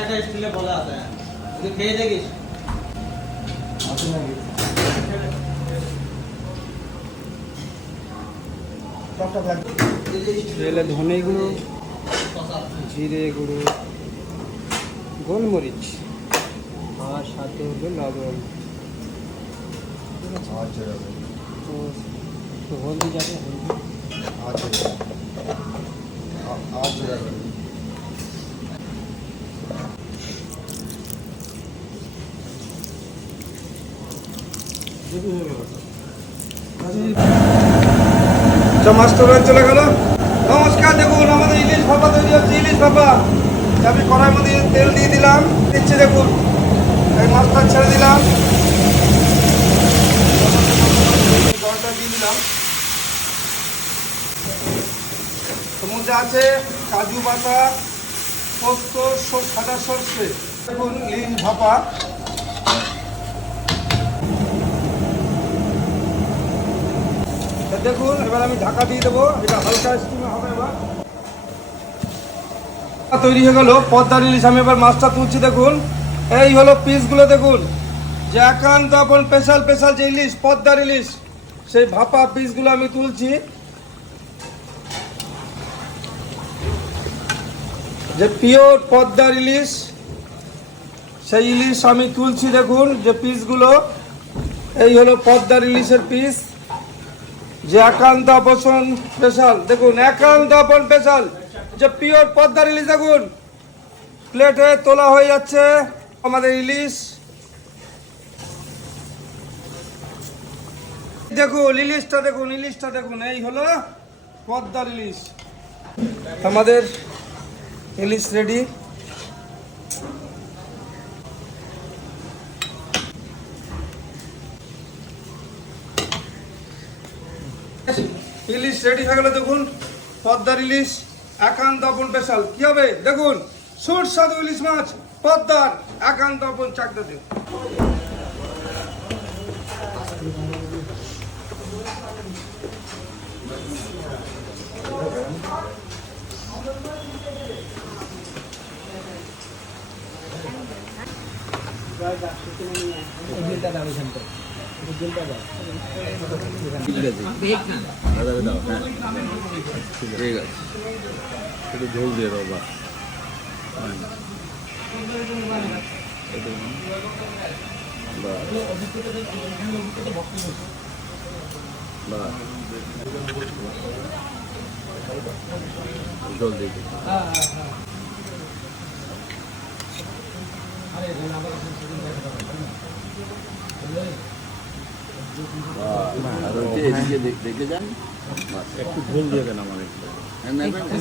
একটা স্টিলে বলা আছে। তুই খেয়ে দেখিস। এলে ধনে গুঁড়ো জিরে গুঁড়ো গোলমরিচ আর সাথে হলো লবণ। তো তো হলদি যাবে হলদি। আচ্ছা। মাস্টার হয়ে চলে গেল। নমস্কার, দেখুন, আমাদের ইলিশ ভাপা তৈরি হচ্ছে, ইলিশ ভাপা। আমি কড়াইয়ের মধ্যে তেল দিয়ে দিলাম, দিচ্ছি, দেখুন। এই মাছটা ছেড়ে দিলাম। জলটা দিয়ে দিলাম। ওর আছে কাজু বাটা, পোস্ত সাদা সর্ষে। দেখুন, ইলিশ ভাপা। দেখুন, এবার আমি ঢাকা দিয়ে দেবো। এটা হালকা স্টিমে হবে এবার। তৈরি হয়ে গেল, পদ্মার ইলিশ। আমি এবার মাছটা তুলছি, দেখুন। এই হলো পিসগুলো, দেখুন। যে একান্ত আপন স্পেশাল স্পেশাল যে ইলিশ, পদ্মার ইলিশ, সেই ভাপা পিসগুলো আমি তুলছি। যে পিওর পদ্মার ইলিশ, সেই ইলিশ আমি তুলছি, দেখুন, যে পিসগুলো। এই হলো পদ্মার ইলিশের পিস যে একান্ত আপন স্পেশাল দেখুন, একান্ত আপন স্পেশাল যে পিওর পদ্মার ইলিশ দেখুন। প্লেটে তোলা হয়ে যাচ্ছে আমাদের ইলিশ দেখুন ইলিশটা দেখুন ইলিশটা দেখুন, এই হলো পদ্মার ইলিশ আমাদের ইলিশ রেডি ইলিশ রেডি হয়ে গেল দেখুন। পদ্মার ইলিশ, একান্ত আপন স্পেশাল কি হবে? দেখুন, সুস্বাদু ইলিশ মাছ, পদ্মার একান্ত আপন চাকদা দিন ঠিক আছে একটু ঝোল দিয়ে দাও বা জল দিয়ে দিই। আর এদিকে দেখে যান একটু ভুল দিয়ে দেন। আমার একটু